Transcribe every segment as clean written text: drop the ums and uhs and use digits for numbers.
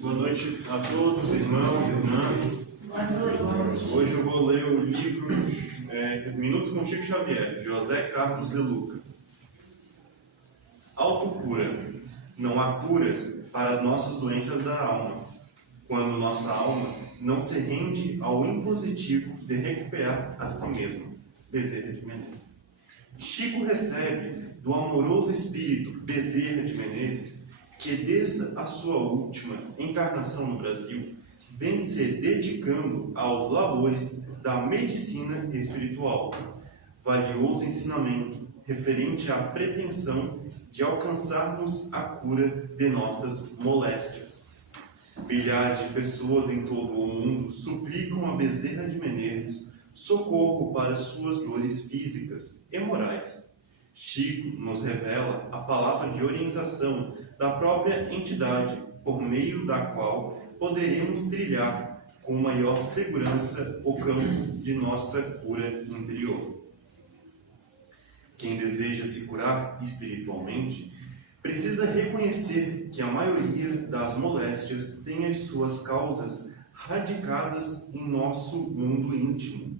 Boa noite a todos, irmãos e irmãs. Boa noite. Hoje eu vou ler o livro Minutos com Chico Xavier, de José Carlos de Luca. Autocura. Não há cura para as nossas doenças da alma, quando nossa alma não se rende ao impositivo de recuperar a si mesma. Bezerra de Menezes. Chico recebe do amoroso espírito Bezerra de Menezes que desde a sua última encarnação no Brasil vem se dedicando aos labores da medicina espiritual, valioso ensinamento referente à pretensão de alcançarmos a cura de nossas moléstias. Milhares de pessoas em todo o mundo suplicam a Bezerra de Menezes socorro para suas dores físicas e morais. Chico nos revela a palavra de orientação da própria entidade, por meio da qual poderemos trilhar com maior segurança o campo de nossa cura interior. Quem deseja se curar espiritualmente precisa reconhecer que a maioria das moléstias tem as suas causas radicadas em nosso mundo íntimo.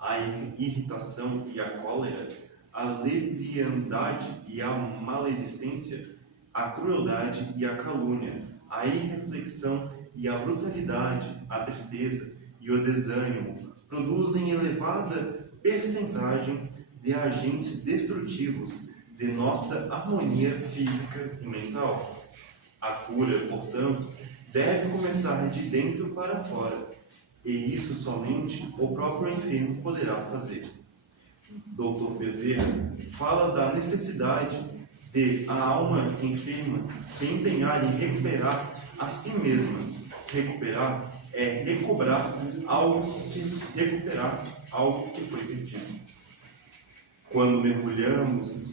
A irritação e a cólera, a leviandade e a maledicência, a crueldade e a calúnia, a irreflexão e a brutalidade, a tristeza e o desânimo produzem elevada percentagem de agentes destrutivos de nossa harmonia física e mental. A cura, portanto, deve começar de dentro para fora, e isso somente o próprio enfermo poderá fazer. Dr. Bezerra fala da necessidade de a alma enferma se empenhar em recuperar a si mesma. Recuperar é recobrar algo que foi perdido. Quando mergulhamos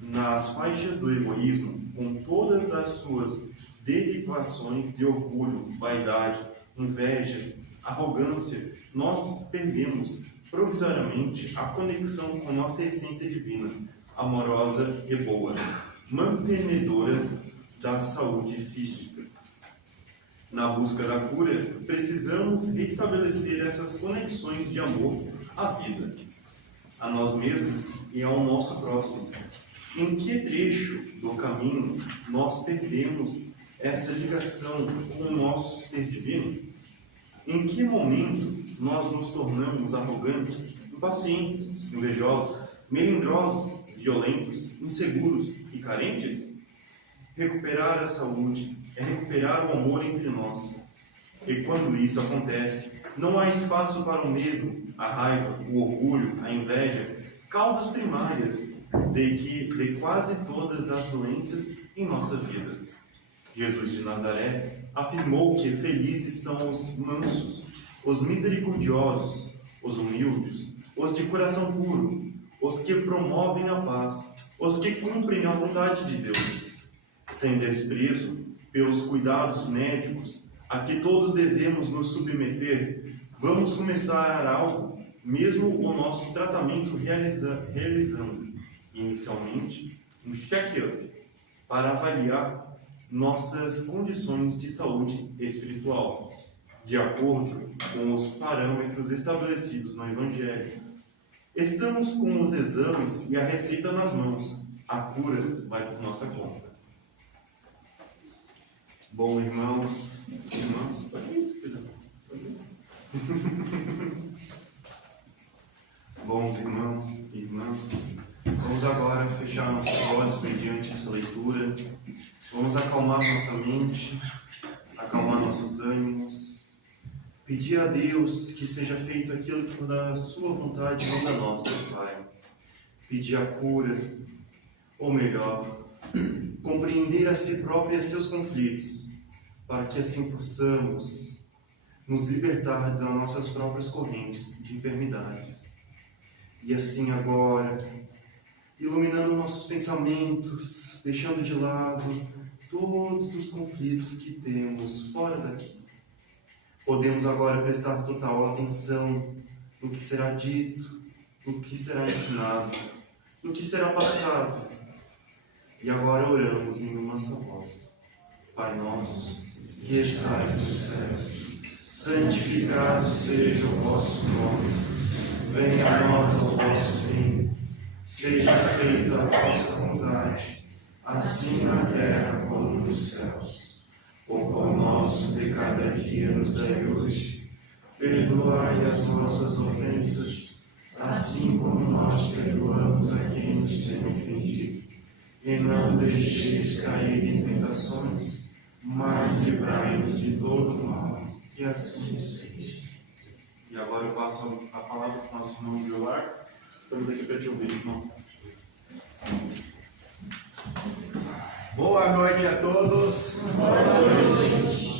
nas faixas do egoísmo, com todas as suas derivações de orgulho, vaidade, invejas, arrogância, nós perdemos provisoriamente a conexão com nossa essência divina, amorosa e boa, mantenedora da saúde física. Na busca da cura, precisamos restabelecer essas conexões de amor à vida, a nós mesmos e ao nosso próximo. Em que trecho do caminho nós perdemos essa ligação com o nosso ser divino? Em que momento nós nos tornamos arrogantes, impacientes, invejosos, melindrosos, violentos, inseguros e carentes? Recuperar a saúde é recuperar o amor entre nós. E quando isso acontece, não há espaço para o medo, a raiva, o orgulho, a inveja, causas primárias de quase todas as doenças em nossa vida. Jesus de Nazaré afirmou que felizes são os mansos, os misericordiosos, os humildes, os de coração puro, os que promovem a paz, os que cumprem a vontade de Deus. Sem desprezo pelos cuidados médicos a que todos devemos nos submeter, vamos começar algo, mesmo o nosso tratamento realizando, inicialmente, um check-up para avaliar nossas condições de saúde espiritual, de acordo com os parâmetros estabelecidos no Evangelho. Estamos com os exames e a receita nas mãos. A cura vai por nossa conta. Bom, irmãos, bons irmãos e irmãs, vamos agora fechar nossos olhos mediante essa leitura. Vamos acalmar nossa mente, acalmar nossos ânimos, pedir a Deus que seja feito aquilo que for da sua vontade e não da nossa, Pai. Pedir a cura, ou melhor, compreender a si próprio e a seus conflitos, para que assim possamos nos libertar das nossas próprias correntes de enfermidades. E assim agora, iluminando nossos pensamentos, deixando de lado todos os conflitos que temos fora daqui, podemos agora prestar total atenção no que será dito, no que será ensinado, no que será passado. E agora oramos em uma só voz. Pai nosso, que estais nos céus, santificado seja o vosso nome. Venha a nós o vosso reino. Seja feita a vossa vontade, assim na terra como nos céus. O pão nosso de cada dia nos dai hoje. Perdoai as nossas ofensas, assim como nós perdoamos a quem nos tem ofendido. E não deixeis cair em tentações, mas livrai-nos de todo mal. Que assim seja. E agora eu passo a palavra para o nosso irmão Violar. Estamos aqui para te ouvir, irmão. Boa noite a todos. Boa noite.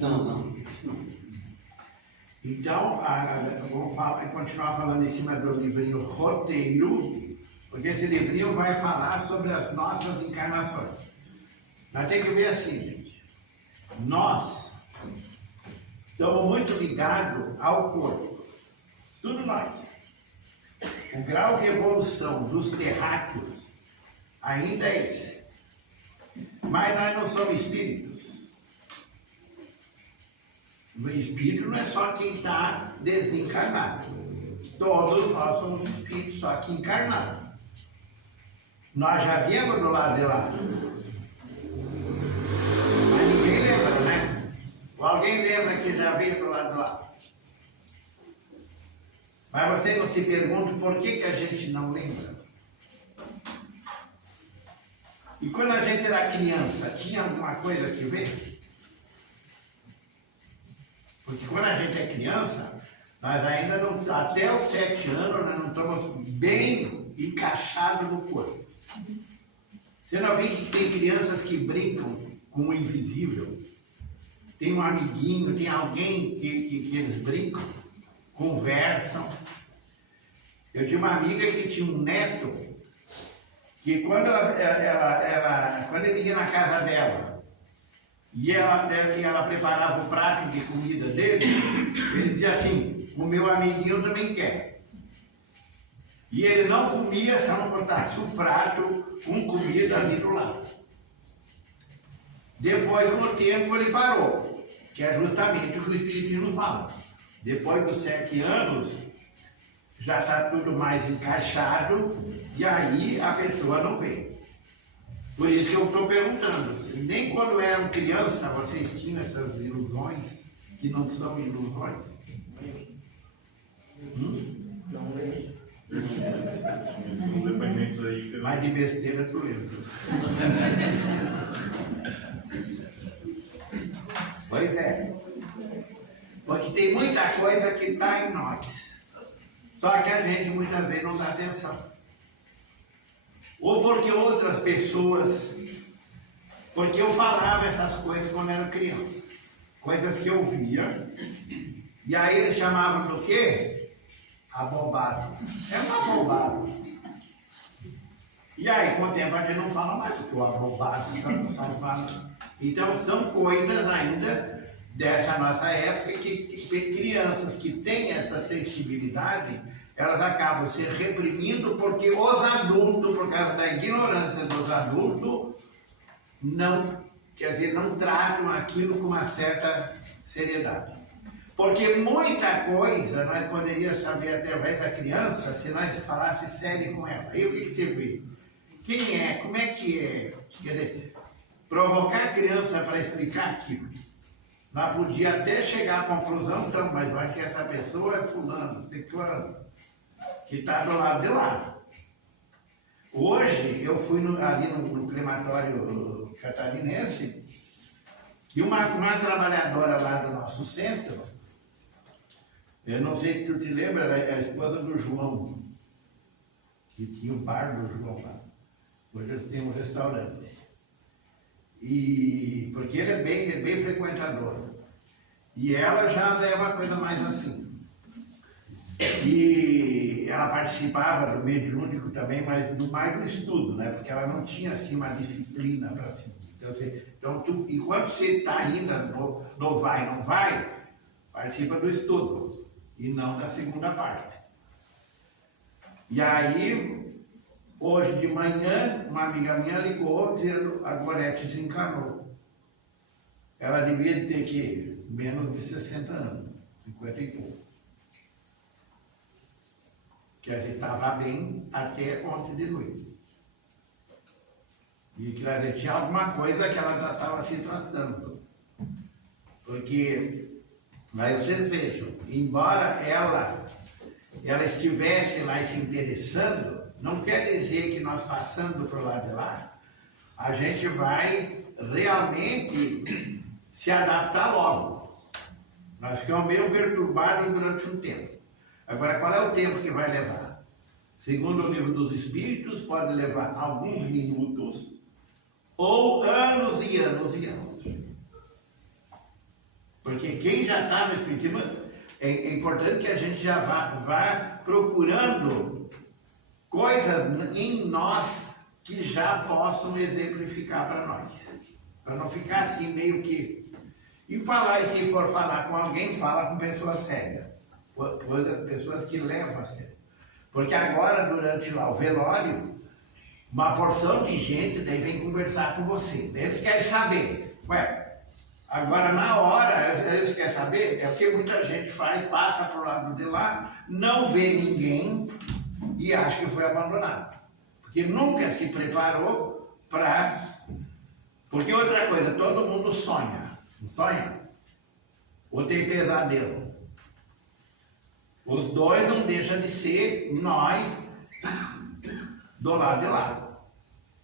Não. Então, vamos continuar falando em cima do livrinho Roteiro, porque esse livrinho vai falar sobre as nossas encarnações. Nós temos que ver assim, gente. Nós estamos muito ligados ao corpo. Tudo nós. O grau de evolução dos terráqueos ainda é esse. Mas nós não somos espíritos. O espírito não é só quem está desencarnado. Todos nós somos espíritos, só que encarnados. Nós já viemos do lado de lá. Mas ninguém lembra, né? Ou alguém lembra que já veio do lado de lá? Mas você não se pergunta por que a gente não lembra? E quando a gente era criança, tinha alguma coisa que ver? Porque quando a gente é criança, nós ainda não, até os 7 anos, nós não estamos bem encaixados no corpo. Você não vê que tem crianças que brincam com o invisível? Tem um amiguinho, tem alguém que eles brincam, conversam. Eu tinha uma amiga que tinha um neto, que quando quando ele ia na casa dela, e ela preparava o prato de comida dele, ele dizia assim: o meu amiguinho também quer. E ele não comia se não botasse o prato com comida ali do lado. Depois, com o tempo, ele parou, que é justamente o que o Espiritismo fala. Depois dos 7 anos, já está tudo mais encaixado, e aí a pessoa não vê. Por isso que eu estou perguntando, nem quando eram criança vocês tinham essas ilusões, que não são ilusões? Não lembro. São depoimentos aí. Mas de besteira tu lembra. Pois é. Porque tem muita coisa que está em nós. Só que a gente muitas vezes não dá atenção. Ou porque outras pessoas, porque eu falava essas coisas quando era criança, coisas que eu via, e aí eles chamavam do quê? Abobado. É um abobado. E aí, com o tempo, a gente não fala mais, porque o abobado não sabe falar. Então, são coisas ainda dessa nossa época que crianças que têm essa sensibilidade, elas acabam se reprimindo porque os adultos, por causa da ignorância dos adultos, não tratam aquilo com uma certa seriedade. Porque muita coisa nós poderíamos saber através da criança se nós falasse sério com ela. E o que você vê? Quem é? Como é que é? Quer dizer, provocar a criança para explicar aquilo. Nós podíamos até chegar à conclusão, então, mas vai que essa pessoa é fulano, ciclano, que está do lado de lá. Hoje, eu fui ali no crematório catarinense, e uma trabalhadora lá do nosso centro, eu não sei se tu te lembra, era a esposa do João, que tinha o bar do João lá. Hoje eles têm um restaurante. E porque ele é bem frequentador. E ela já leva a coisa mais assim. E ela participava do mediúnico também, mas mais do estudo, né? Porque ela não tinha assim uma disciplina para si. Então, enquanto você está ainda no vai, não vai, participa do estudo e não da segunda parte. E aí, hoje de manhã, uma amiga minha ligou dizendo a Gorete desencarnou. Ela devia ter que menos de 60 anos, 50 e pouco. Que a gente estava bem até ontem de noite. E que ela tinha alguma coisa que ela já estava se tratando. Porque, aí vocês vejam, embora ela estivesse lá se interessando, não quer dizer que nós passando para o lado de lá, a gente vai realmente se adaptar logo. Nós ficamos meio perturbados durante um tempo. Agora, qual é o tempo que vai levar? Segundo o livro dos Espíritos, pode levar alguns minutos ou anos e anos e anos. Porque quem já está no Espiritismo, é importante que a gente já vá procurando coisas em nós que já possam exemplificar para nós. Para não ficar assim meio que... E falar, e se for falar com alguém, fala com pessoas sérias. Pessoas que levam a sério. Porque agora, durante lá o velório, uma porção de gente daí vem conversar com você. Eles querem saber. Ué, agora na hora, eles querem saber, é o que muita gente faz, passa para o lado de lá, não vê ninguém e acha que foi abandonado. Porque nunca se preparou para... Porque outra coisa, todo mundo sonha. Não sonha? Ou tem pesadelo? Os dois não deixam de ser nós do lado de lá.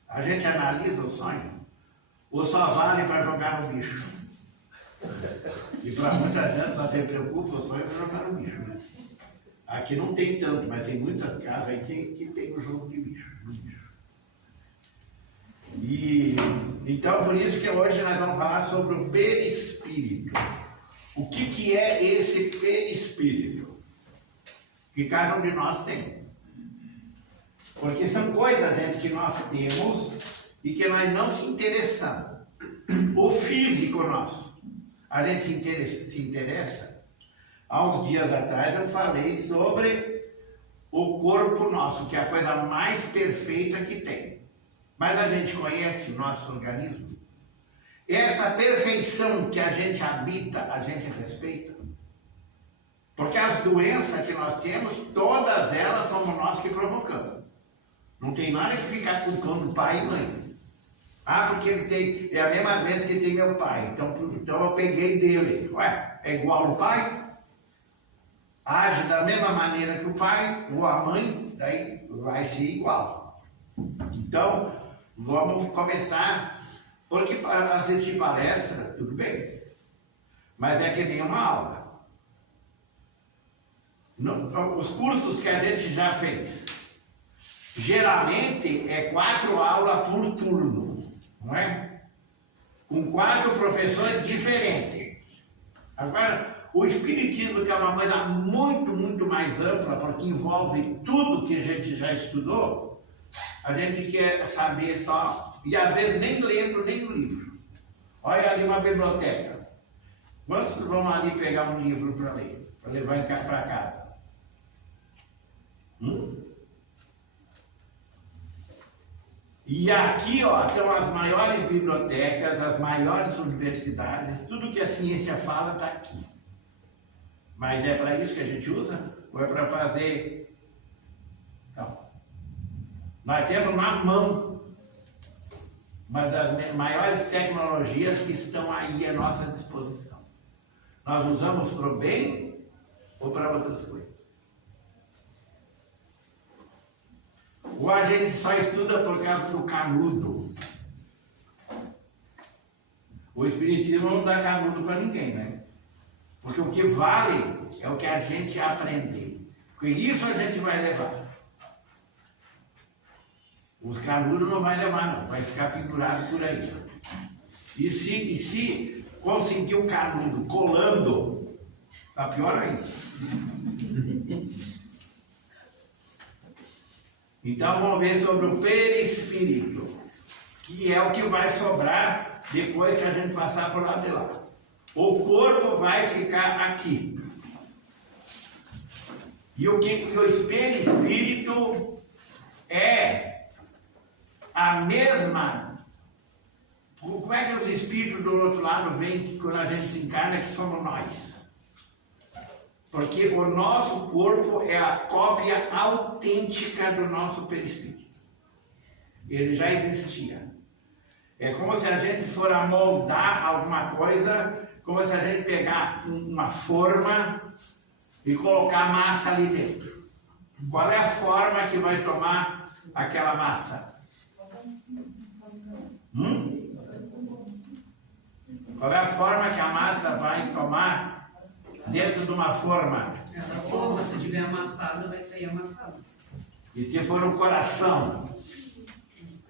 A gente analisa o sonho, ou só vale para jogar no bicho. E para muita gente só se preocupa, o sonho é jogar no bicho, né? Aqui não tem tanto, mas tem muitas casas aí que tem o jogo de bicho. E então por isso que hoje nós vamos falar sobre o perispírito. O que é esse perispírito? Que cada um de nós tem. Porque são coisas, gente, que nós temos e que nós não se interessamos. O físico nosso, a gente se interessa. Há uns dias atrás eu falei sobre o corpo nosso, que é a coisa mais perfeita que tem. Mas a gente conhece o nosso organismo? Essa perfeição que a gente habita, a gente respeita? Porque as doenças que nós temos, todas elas fomos nós que provocamos. Não tem nada que ficar culpando pai e mãe. Ah, porque ele tem, é a mesma doença que tem meu pai, então eu peguei dele. Ué, é igual ao pai? Age da mesma maneira que o pai ou a mãe, daí vai ser igual. Então, vamos começar, porque para assistir palestra, tudo bem, mas é que nem uma aula. Os cursos que a gente já fez, geralmente é 4 aulas por turno, não é? Com 4 professores diferentes. Agora, o Espiritismo, que é uma coisa muito, muito mais ampla, porque envolve tudo que a gente já estudou, a gente quer saber só, e às vezes nem lembro nem o livro. Olha ali uma biblioteca. Quantos vão ali pegar um livro para ler, para levar para casa? E aqui, ó, estão as maiores bibliotecas, as maiores universidades, tudo que a ciência fala está aqui. Mas é para isso que a gente usa? Ou é para fazer... Não. Nós temos na mão uma das maiores tecnologias que estão aí à nossa disposição. Nós usamos para o bem ou para outras coisas? Ou a gente só estuda por causa do canudo? O Espiritismo não dá canudo para ninguém, né? Porque o que vale é o que a gente aprender. Porque isso a gente vai levar. Os canudos não vai levar, não. Vai ficar pendurado por aí. E se conseguir o canudo colando, tá pior ainda. Então vamos ver sobre o perispírito, que é o que vai sobrar depois que a gente passar por lá de lá. O corpo vai ficar aqui. E o perispírito a mesma. Como é que os espíritos do outro lado veem quando a gente se encarna que somos nós? Porque o nosso corpo é a cópia autêntica do nosso perispírito. Ele já existia. É como se a gente for amoldar alguma coisa, como se a gente pegar uma forma e colocar massa ali dentro. Qual é a forma que vai tomar aquela massa? Qual é a forma que a massa vai tomar dentro de uma forma? A forma, se tiver amassada, vai sair amassada. E se for um coração,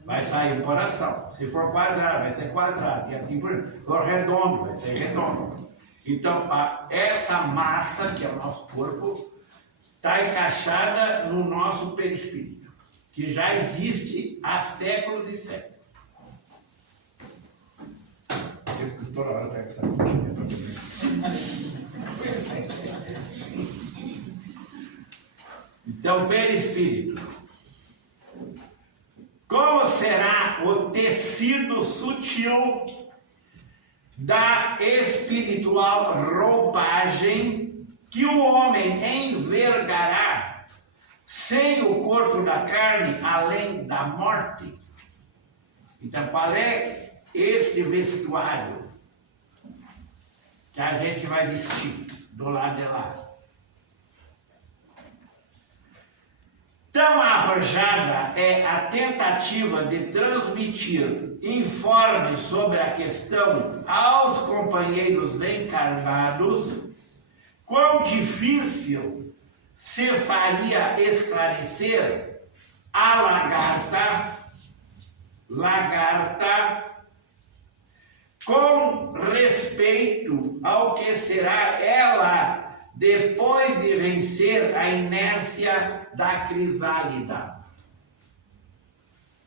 vai sair um coração. Se for quadrado, vai ser quadrado. E assim por diante. Se for redondo, vai ser redondo. Então, essa massa, que é o nosso corpo, está encaixada no nosso perispírito, que já existe há séculos e séculos. Toda hora pega essa Então, perispírito. Como será o tecido sutil da espiritual roupagem que o homem envergará sem o corpo da carne, além da morte? Então, qual é este vestuário que a gente vai vestir do lado de lá? Tão arrojada é a tentativa de transmitir informes sobre a questão aos companheiros encarnados, quão difícil se faria esclarecer a lagarta, com respeito ao que será ela depois de vencer a inércia da crisálida.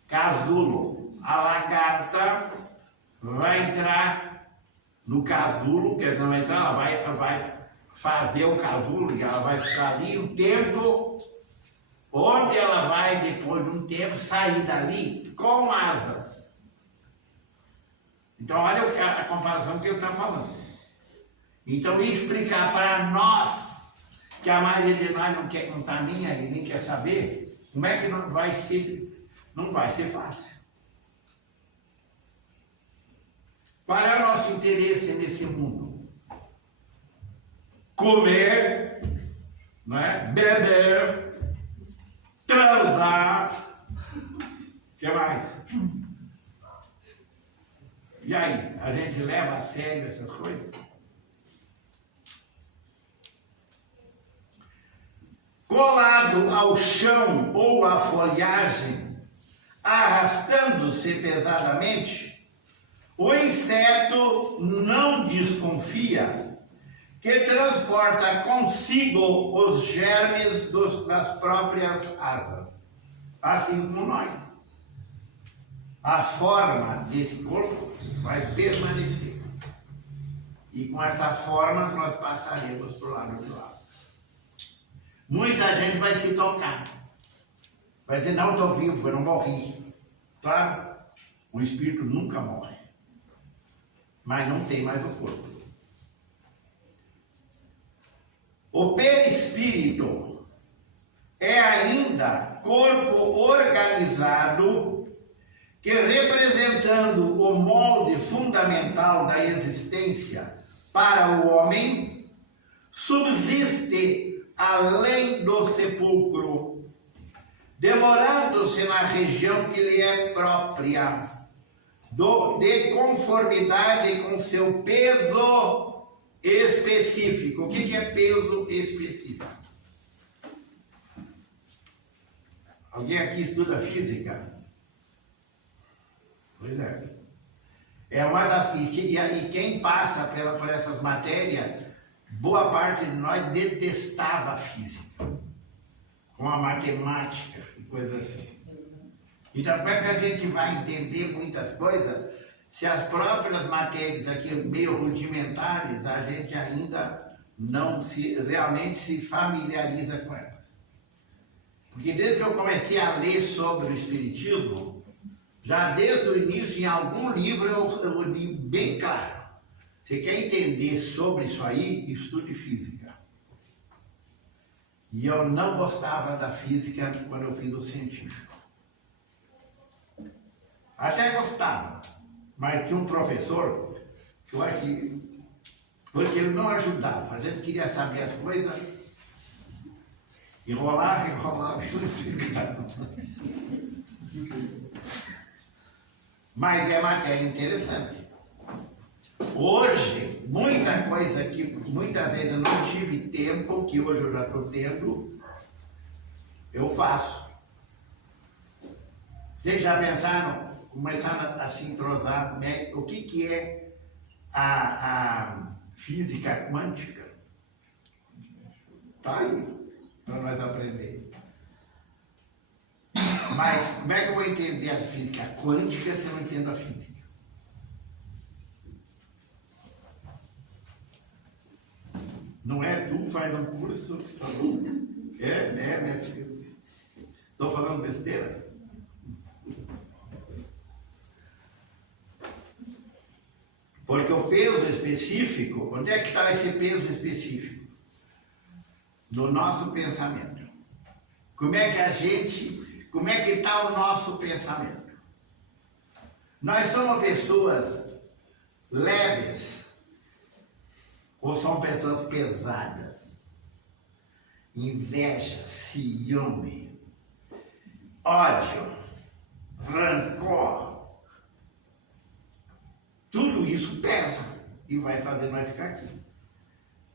Casulo. A lagarta vai entrar no casulo, quer dizer, não vai entrar, ela vai fazer o casulo e ela vai ficar ali um tempo, onde ela vai, depois de um tempo, sair dali com asas. Então, olha a comparação que ele está falando. Então, explicar para nós, que a maioria de nós não está nem aí, nem quer saber, como é que não vai ser fácil. Qual é o nosso interesse nesse mundo? Comer, não é? Beber, transar, o que mais? E aí, a gente leva a sério essas coisas? Colado ao chão ou à folhagem, arrastando-se pesadamente, o inseto não desconfia que transporta consigo os germes das próprias asas, assim como nós. A forma desse corpo vai permanecer. E com essa forma nós passaremos para o lado de lá. Muita gente vai se tocar. Vai dizer, não, estou vivo, eu não morri. Claro, o espírito nunca morre. Mas não tem mais o corpo. O perispírito é ainda corpo organizado que, representando o molde fundamental da existência para o homem, subsiste além do sepulcro, demorando-se na região que lhe é própria, de conformidade com seu peso específico. O que é peso específico? Alguém aqui estuda física? Pois é. É uma das. E quem passa por essas matérias, boa parte de nós detestava a física, com a matemática e coisas assim. Então, como é que a gente vai entender muitas coisas se as próprias matérias aqui meio rudimentares a gente ainda não realmente se familiariza com elas? Porque desde que eu comecei a ler sobre o Espiritismo, Já desde o início, em algum livro, eu li bem claro. Você quer entender sobre isso aí? Estude física. E eu não gostava da física quando eu fiz o científico. Até gostava, mas tinha um professor que eu acho que, porque ele não ajudava, a gente queria saber as coisas, enrolava e não ficava. Mas é matéria interessante. Hoje, muita coisa que muitas vezes eu não tive tempo, que hoje eu já estou tendo, eu faço. Vocês já pensaram, começaram a se entrosar, né? O que é a física quântica? Está aí, para nós aprender. Mas como é que eu vou entender a física quântica se eu não entendo a física? Não é tu faz um curso que está bom? Minha filha. Estou falando besteira? Porque o peso específico, onde é que está esse peso específico? No nosso pensamento. Como é que está o nosso pensamento? Nós somos pessoas leves ou são pessoas pesadas? Inveja, ciúme, ódio, rancor. Tudo isso pesa e vai fazer nós ficar aqui.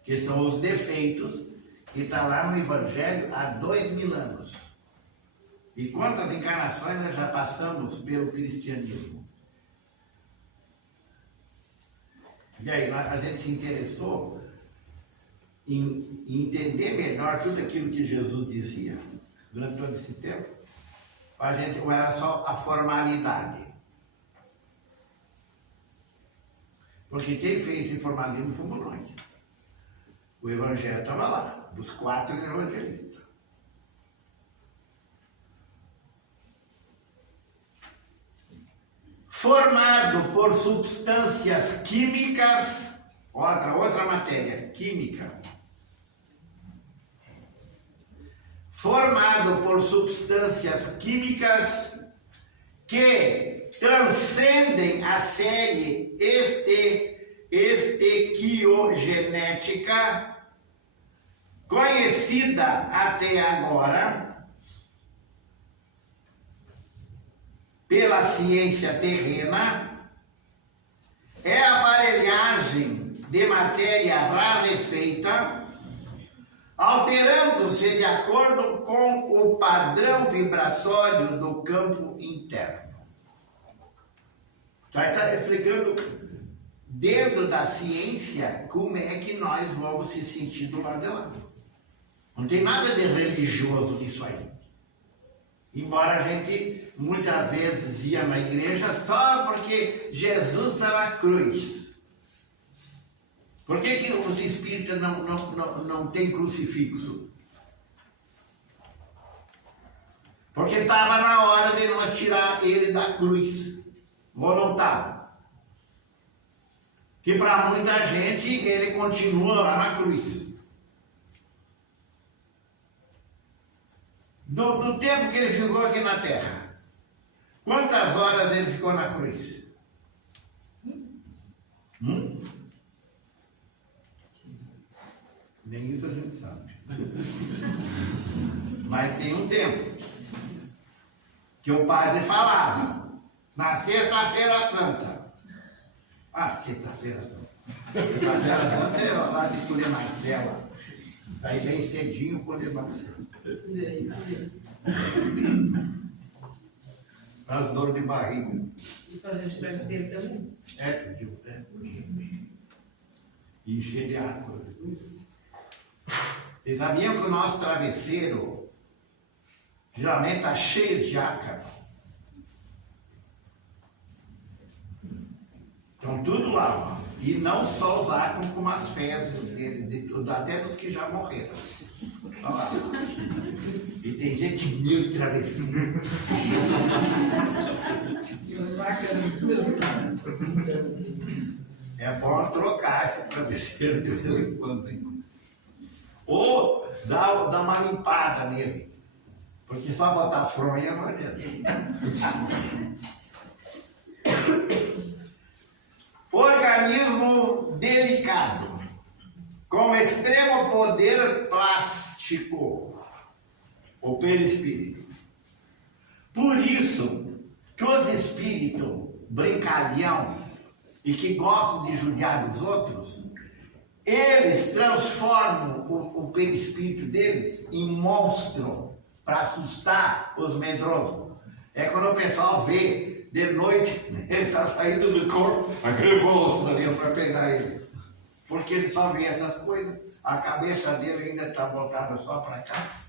Que são os defeitos que estão lá no Evangelho há 2000 anos. E quantas encarnações nós já passamos pelo cristianismo? E aí a gente se interessou em entender melhor tudo aquilo que Jesus dizia durante todo esse tempo. A gente, ou era só a formalidade? Porque quem fez esse formalismo fomos nós. O Evangelho estava lá, dos 4 evangelistas. Formado por substâncias químicas, outra matéria, química. Formado por substâncias químicas que transcendem a série estequiogenética, conhecida até agora pela ciência terrena, é a aparelhagem de matéria rarefeita, alterando-se de acordo com o padrão vibratório do campo interno. Está explicando dentro da ciência como é que nós vamos se sentir do lado de lá. Não tem nada de religioso nisso aí. Embora a gente muitas vezes ia na igreja só porque Jesus está na cruz. Por que os espíritas não têm crucifixo? Porque estava na hora de nós tirar ele da cruz. Ou não estava? Que para muita gente ele continua lá na cruz. Do tempo que ele ficou aqui na terra, quantas horas ele ficou na cruz? Nem isso a gente sabe. Mas tem um tempo que o padre falava, na sexta-feira santa. Sexta-feira santa. Sexta-feira santa é lá de colher Marcela. Aí bem cedinho colher Marcela. As dores de barriga. E fazer os travesseiros também. E encher de água. Vocês sabiam que o nosso travesseiro geralmente está cheio de ácaro? Estão tudo lá, ó. E não só os ácaros, como as fezes deles, até dos que já morreram. Olha lá. E tem gente mil travesseiro. É bom trocar esse travesseiro de vez em quando, hein? Ou dá uma limpada nele. Porque só botar fronha não adianta. Organismo delicado, com extremo poder plástico, o perispírito. Por isso que os espíritos brincalhão e que gostam de judiar dos outros, eles transformam o perispírito deles em monstro para assustar os medrosos. É quando o pessoal vê de noite, ele está saindo do corpo, aquele monstro ali para pegar ele. Porque ele só vê essas coisas, a cabeça dele ainda está voltada só para cá.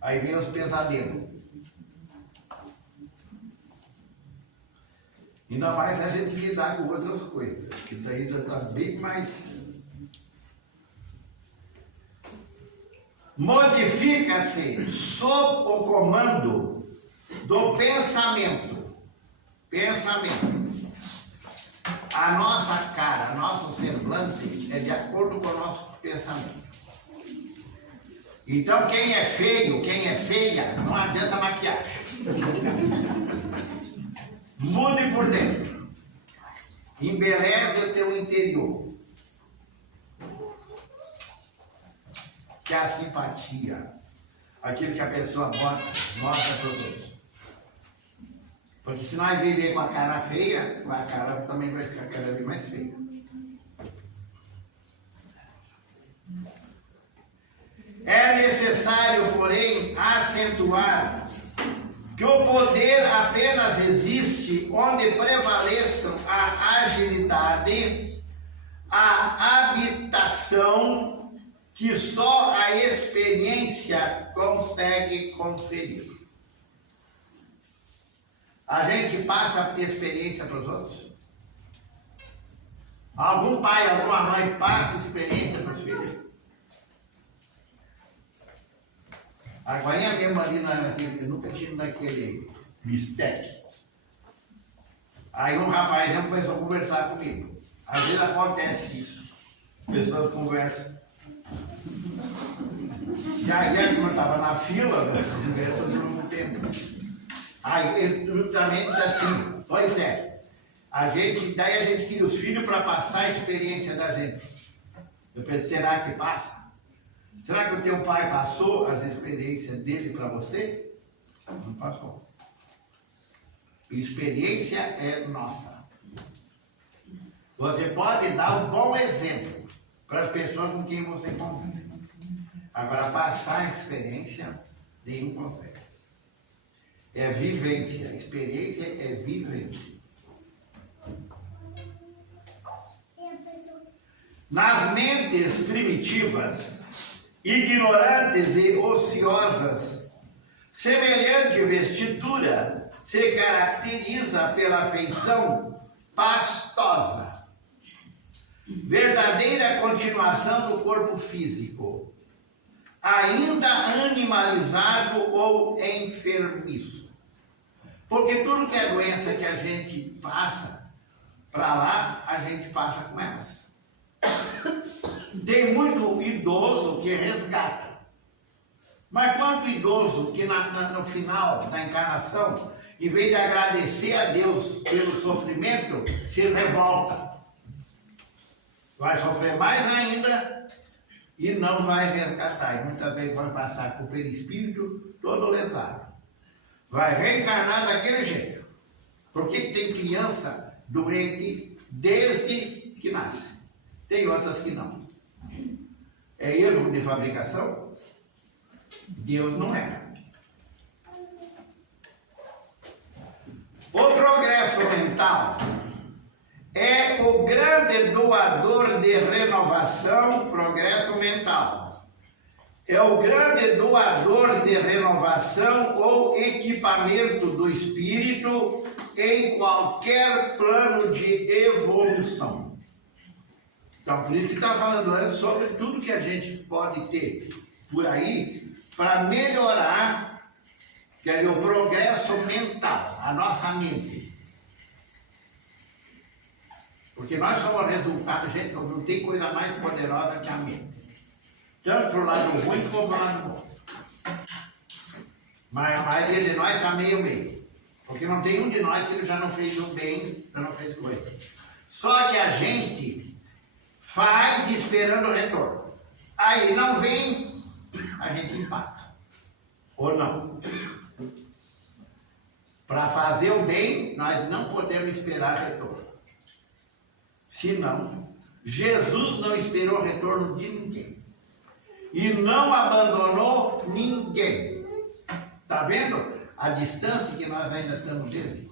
Aí vem os pesadelos. Ainda mais a gente lidar com outras coisas, que isso aí já está bem mais. Modifica-se sob o comando do pensamento. Pensamento. A nossa cara, nosso semblante é de acordo com o nosso pensamento. Então quem é feio, quem é feia, não adianta maquiagem. Mude por dentro. Embeleze o teu interior. Que é a simpatia. Aquilo que a pessoa mostra para os outros. Porque se nós viver com a cara feia, a cara também vai ficar cada vez mais feia. É necessário, porém, acentuar que o poder apenas existe onde prevaleçam a agilidade, a habitação que só a experiência consegue conferir. A gente passa a experiência para os outros? Algum pai, alguma mãe passa experiência para os filhos? Agora mesmo ali eu nunca tinha naquele bistec. Aí um rapaz começou a conversar comigo. Às vezes acontece isso. Pessoas conversam. E aí eu estava na fila, conversa por um tempo. Aí ele justamente disse assim, pois é, daí a gente queria os filhos para passar a experiência da gente. Eu pensei, será que passa? Será que o teu pai passou as experiências dele para você? Não passou. Experiência é nossa. Você pode dar um bom exemplo para as pessoas com quem você convive. Agora, passar a experiência, nenhum consegue. É vivência. Experiência é vivência. Nas mentes primitivas, ignorantes e ociosas, semelhante vestidura se caracteriza pela feição pastosa, verdadeira continuação do corpo físico, ainda animalizado ou enfermiço. Porque tudo que é doença que a gente passa para lá, a gente passa com elas. Tem muito idoso que resgata. Mas quanto idoso que no final da encarnação, em vez de agradecer a Deus pelo sofrimento, se revolta. Vai sofrer mais ainda e não vai resgatar. E muitas vezes vai passar com o perispírito todo lesado. Vai reencarnar daquele jeito. Por que tem criança doente desde que nasce? Tem outras que não. É erro de fabricação? Deus não erra. O progresso mental é o grande doador de renovação, progresso mental. É o grande doador de renovação ou equipamento do espírito em qualquer plano de evolução. Então, por isso que está falando antes sobre tudo que a gente pode ter por aí para melhorar, quer dizer, o progresso mental, a nossa mente. Porque nós somos resultado, gente, não tem coisa mais poderosa que a mente. Tanto para o lado ruim como para o lado bom. Mas a maioria de nós está meio. Porque não tem um de nós que já não fez o bem, já não fez coisa. Só que a gente faz esperando o retorno. Aí não vem, a gente empata. Ou não. Para fazer o bem, nós não podemos esperar retorno. Senão, Jesus não esperou o retorno de ninguém. E não abandonou ninguém. Está vendo a distância que nós ainda estamos dele?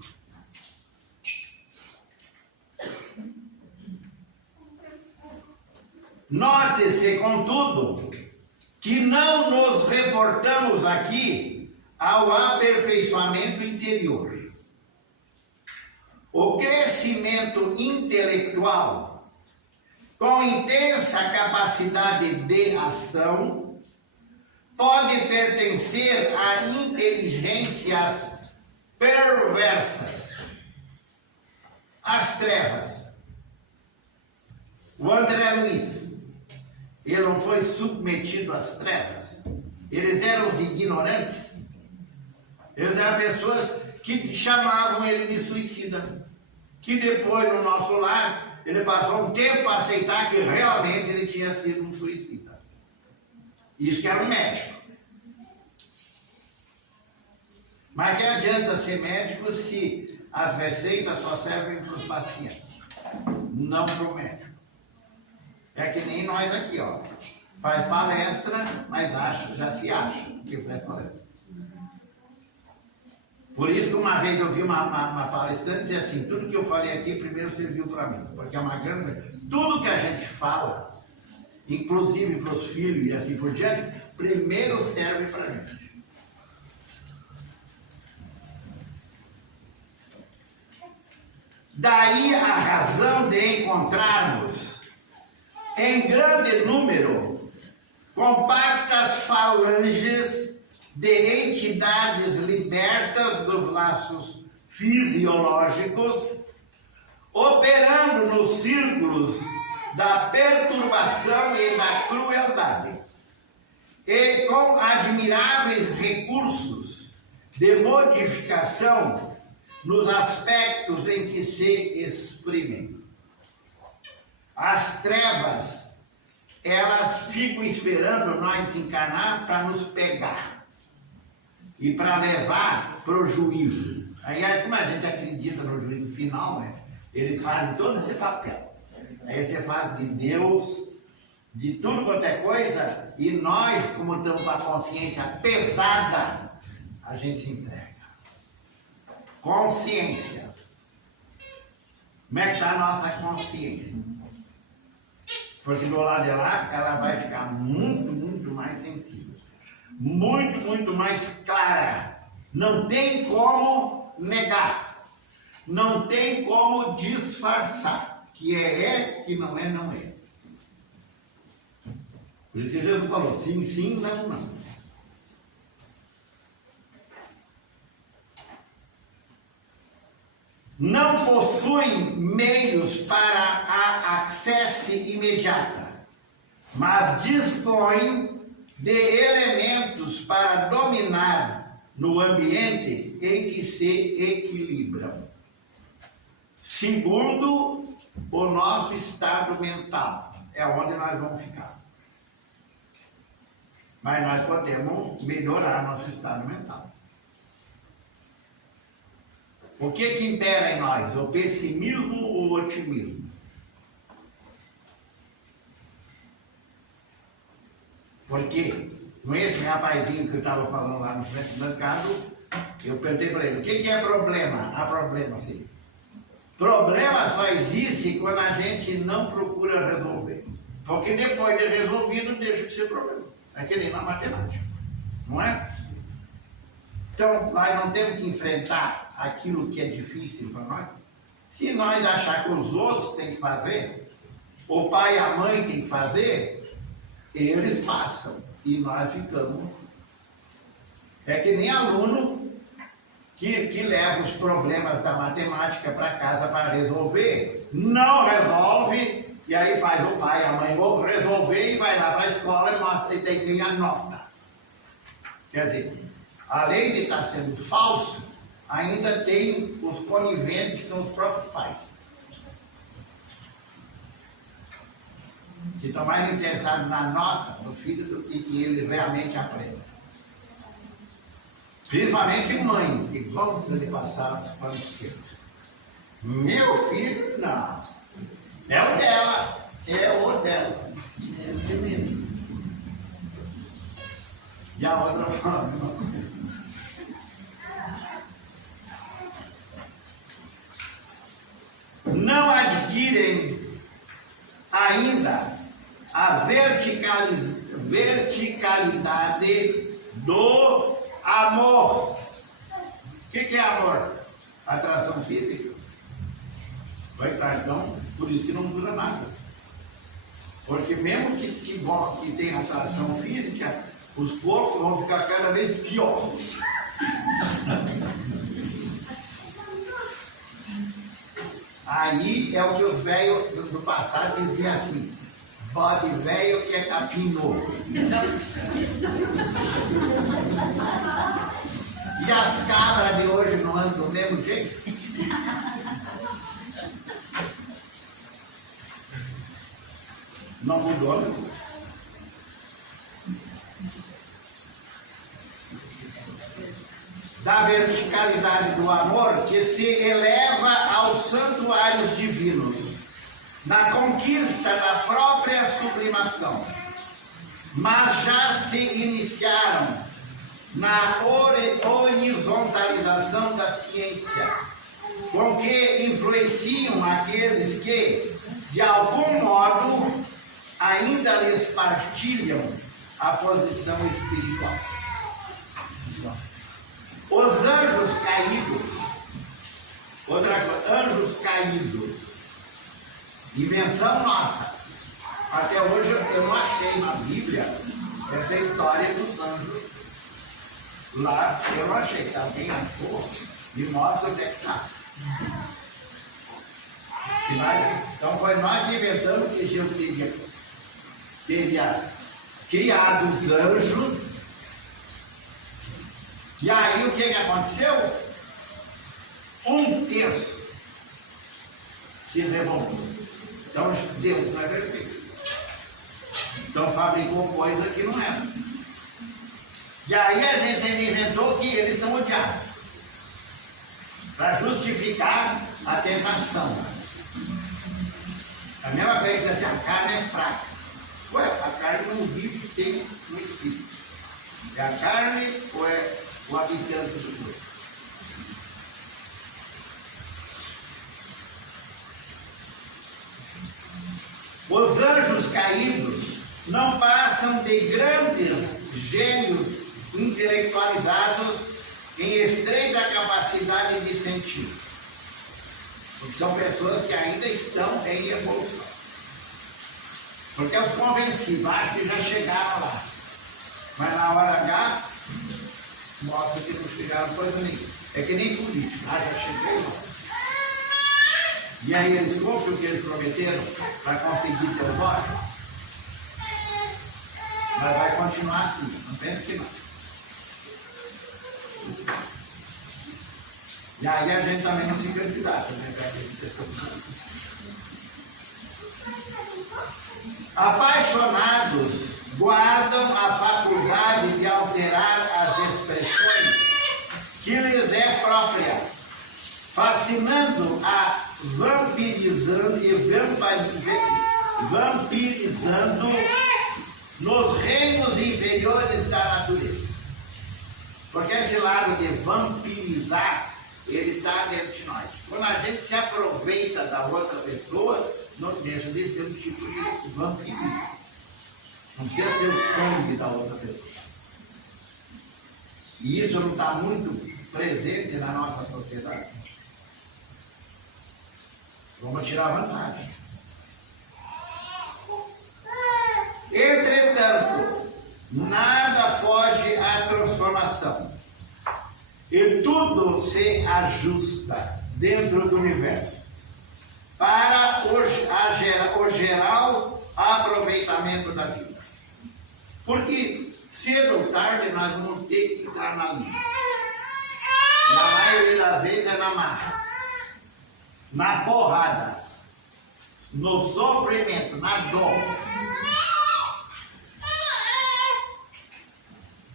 Note-se, contudo, que não nos reportamos aqui ao aperfeiçoamento interior. O crescimento intelectual, com intensa capacidade de ação, pode pertencer a inteligências perversas, às trevas. O André Luiz, ele não foi submetido às trevas. Eles eram os ignorantes. Eles eram pessoas que chamavam ele de suicida. Que depois, no nosso lar, ele passou um tempo para aceitar que realmente ele tinha sido um suicida. Isso que era um médico. Mas que adianta ser médico se as receitas só servem para os pacientes, não para o médico? É que nem nós aqui, ó. Faz palestra, mas já se acha que faz palestra. Por isso que uma vez eu vi uma palestrante dizer assim, tudo que eu falei aqui primeiro serviu para mim. Porque é uma grande... Tudo que a gente fala, inclusive para os filhos e assim por diante, primeiro serve para a gente. Daí a razão de encontrarmos em grande número compactas falanges de entidades libertas dos laços fisiológicos, operando nos círculos da perturbação e da crueldade, e com admiráveis recursos de modificação nos aspectos em que se exprimem. As trevas, elas ficam esperando nós desencarnar para nos pegar e para levar para o juízo. Aí, como a gente acredita no juízo final, né? Eles fazem todo esse papel. Aí você faz de Deus, de tudo quanto é coisa, e nós, como estamos com a consciência pesada, a gente se entrega. Consciência. Como é que está a nossa consciência? Porque do lado de lá, ela vai ficar muito, muito mais sensível. Muito, muito mais clara. Não tem como negar. Não tem como disfarçar. Que é, que não é, não é. Por isso que Jesus falou, sim, sim, não, não. Não possuem meios para a acesso imediata, mas dispõem de elementos para dominar no ambiente em que se equilibram. Segundo o nosso estado mental, é onde nós vamos ficar. Mas nós podemos melhorar nosso estado mental. O que impera em nós? O pessimismo ou o otimismo? Porque com esse rapazinho que eu estava falando lá no mercado, eu perguntei para ele, o que é problema? Há problema, sim. Problema só existe quando a gente não procura resolver. Porque depois de resolvido, deixa de ser problema. É que nem na matemática, não é? Então, nós não temos que enfrentar aquilo que é difícil para nós. Se nós achar que os outros têm que fazer, o pai e a mãe têm que fazer, eles passam e nós ficamos. É que nem aluno que leva os problemas da matemática para casa para resolver, não resolve, e aí faz o pai e a mãe vão resolver e vai lá para a escola e mostra e tem a nota. Quer dizer, além de estar sendo falso, ainda tem os coniventes que são os próprios pais. Que estão mais interessados na nota do filho do que ele realmente aprenda. Principalmente mãe, que gosta de passar os panos quentes. Meu filho, não. É o dela. É o dela. É o primeiro. E a outra fala. Não adquirem ainda a verticalidade do amor. O que é amor? Atração física. Vai estar, então, por isso que não dura nada. Porque mesmo que tenha atração física, os corpos vão ficar cada vez pior. Aí é o que os velhos do passado diziam assim: bode velho que é capim novo. E as cabras de hoje não andam do mesmo jeito? Não mudou, não. Da verticalidade do amor que se eleva aos santuários divinos, na conquista da própria sublimação, mas já se iniciaram na horizontalização da ciência, com que influenciam aqueles que, de algum modo, ainda lhes partilham a posição espiritual. Os anjos caídos, outra coisa, anjos caídos, invenção nossa. Até hoje eu não achei na Bíblia essa história dos anjos. Lá eu não achei, alguém achou, me mostra onde é que está. Então foi nós que inventamos que Jesus teria criado os anjos. E aí o que aconteceu? 1/3 se revoltou. Então Deus não é perfeito. Então fabricou coisa que não era. E aí a gente inventou que eles são odiados. Para justificar a tentação. A mesma coisa que assim, a carne é fraca. Ué, a carne não vive sem um espírito. É a carne ou é o habitante do corpo? Os anjos caídos não passam de grandes gênios intelectualizados em estreita capacidade de sentir. Porque são pessoas que ainda estão em evolução. Porque os convencidos que já chegaram lá. Mas na hora H, mostra que não chegaram coisa nenhuma. É que nem político. Já cheguei lá. E aí eles cumprem o que eles prometeram para conseguir ter voto. Mas vai continuar assim, não pensa que não. E aí a gente também não se candidata, né? Apaixonados guardam a faculdade de alterar as expressões que lhes é própria, fascinando a vampirizando nos reinos inferiores da natureza. Porque esse lado de vampirizar, ele está dentro de nós. Quando a gente se aproveita da outra pessoa, não deixa de ser um tipo de vampirismo. Não quer ser o sangue da outra pessoa. E isso não está muito presente na nossa sociedade. Vamos tirar vantagem. Entretanto, nada foge à transformação. E tudo se ajusta dentro do universo para o geral aproveitamento da vida. Porque cedo ou tarde nós vamos ter que entrar na linha. Na maioria das vezes é na marra, na porrada, no sofrimento, na dor.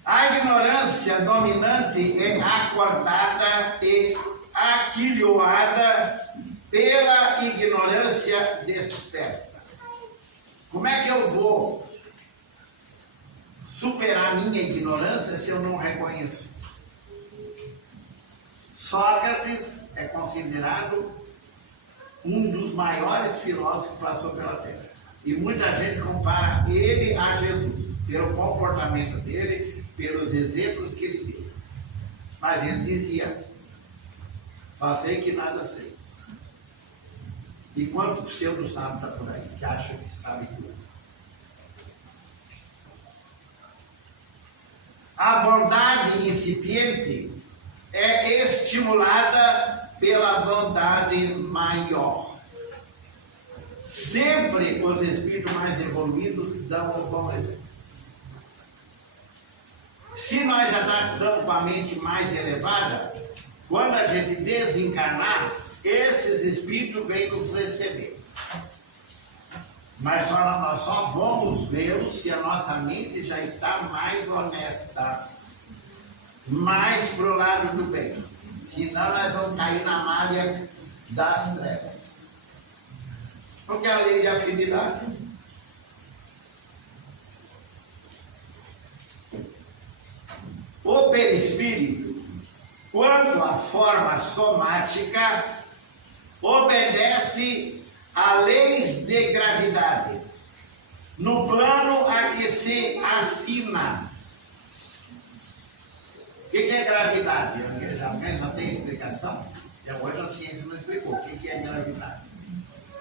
A ignorância dominante é acordada e aquilhoada pela ignorância desperta. Como é que eu vou superar minha ignorância se eu não reconheço? Sócrates é considerado um dos maiores filósofos que passou pela Terra. E muita gente compara ele a Jesus, pelo comportamento dele, pelos exemplos que ele teve. Mas ele dizia, só sei que nada sei. E quanto pseudo sábio está por aí, que acha que sabe tudo. A bondade incipiente é estimulada pela bondade maior. Sempre os espíritos mais evoluídos dão o bom exemplo. Se nós já estamos com a mente mais elevada, quando a gente desencarnar, esses espíritos vêm nos receber. Mas nós só vamos vê-los se a nossa mente já está mais honesta, mais para o lado do bem. Senão nós vamos cair na malha das trevas. Porque a lei de afinidade. O perispírito, quanto à forma somática, obedece a leis de gravidade, no plano a que se afina. O que é gravidade? Alguém não tem explicação? E agora a ciência não explicou. O que é gravidade?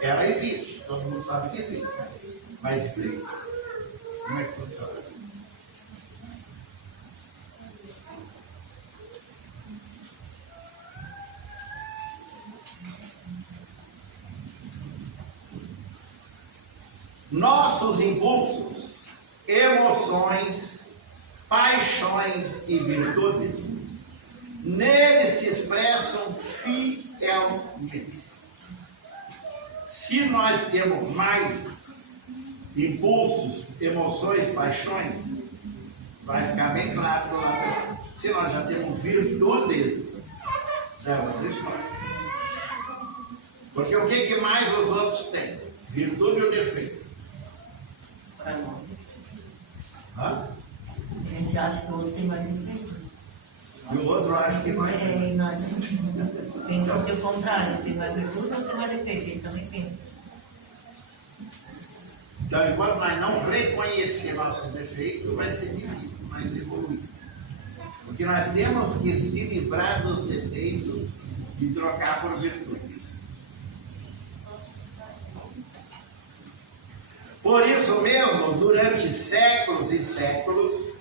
Ela existe, todo mundo sabe que existe. Mas explica. Como é que funciona? Nossos impulsos, emoções, paixões e virtudes, neles se expressam fielmente. Se nós temos mais impulsos, emoções, paixões, vai ficar bem claro para o lado. Se nós já temos virtudes, é outra história. Porque o que mais os outros têm? Virtude ou defeito? Para nós. Hã? A gente acha que o outro tem mais defeito. E o outro acha que vai. E nós pensa se o contrário, tem mais virtude ou tem mais defeito? Ele também pensa. Então, enquanto nós não reconhecer nossos defeitos, vai ser difícil, mais evoluir. Porque nós temos que se livrar dos defeitos e trocar por virtudes. Por isso mesmo, durante séculos e séculos,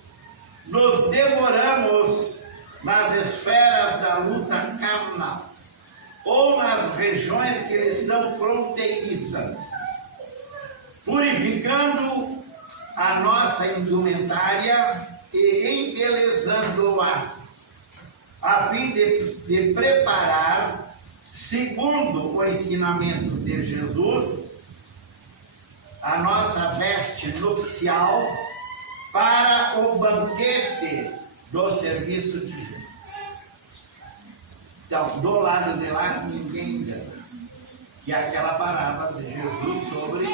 nos demoramos nas esferas da luta carnal, ou nas regiões que lhes são fronteiriças, purificando a nossa indumentária e embelezando-a, a fim de preparar, segundo o ensinamento de Jesus, a nossa veste nupcial para o banquete do serviço de Jesus. Então, do lado de lá, ninguém engana. Que é aquela parábola de Jesus sobre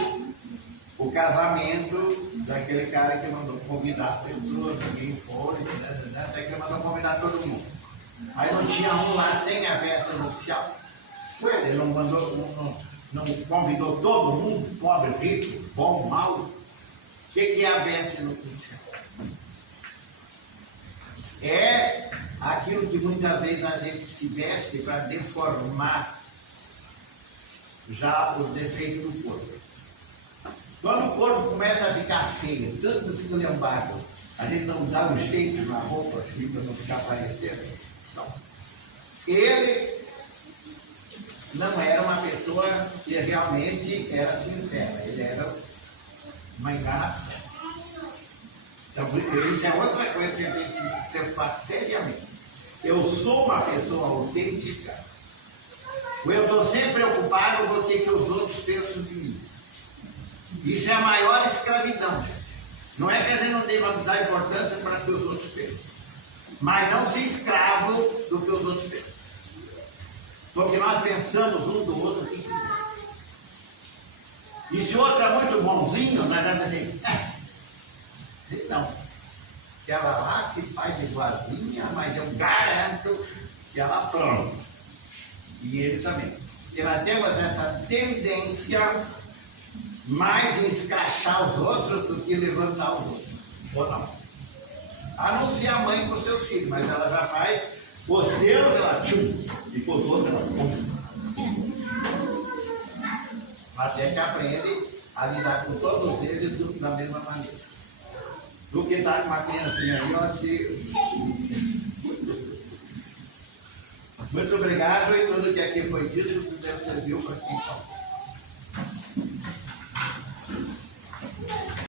o casamento daquele cara que mandou convidar as pessoas, ninguém foi, até que mandou convidar todo mundo. Aí não tinha um lá sem a veste nupcial. Ele não mandou, não convidou todo mundo, pobre, rico, bom, mau. O que é a veste nupcial? É aquilo que muitas vezes a gente se veste para deformar já os defeitos do corpo. Quando o corpo começa a ficar feio, tanto esculhambado, a gente não dá um jeito na roupa assim para não ficar parecendo. Então, ele não era uma pessoa que realmente era sincera, ele era uma enganação. Então, isso é outra coisa que a gente tem que se preocupar seriamente. Eu sou uma pessoa autêntica, ou eu estou sempre preocupado com o que os outros pensam de mim. Isso é a maior escravidão, gente. Não é que a gente não deva dar importância para o que os outros pensam, mas não se escravo do que os outros pensam. Porque nós pensamos um do outro o que quiser. E se o outro é muito bonzinho, nós vamos dizer, sei não. Que ela lá se faz igualzinha, mas eu garanto que ela pronta. E ele também. E nós temos essa tendência mais em escrachar os outros do que levantar os outros. Ou não? A não ser a mãe com os seus filhos, mas ela já faz os seus, ela tchum, e com os outros ela pum. Mas a gente aprende a lidar com todos eles da mesma maneira. Do que estar com uma criancinha aí, ó, muito obrigado, e tudo que aqui foi dito, Deus serviu para quem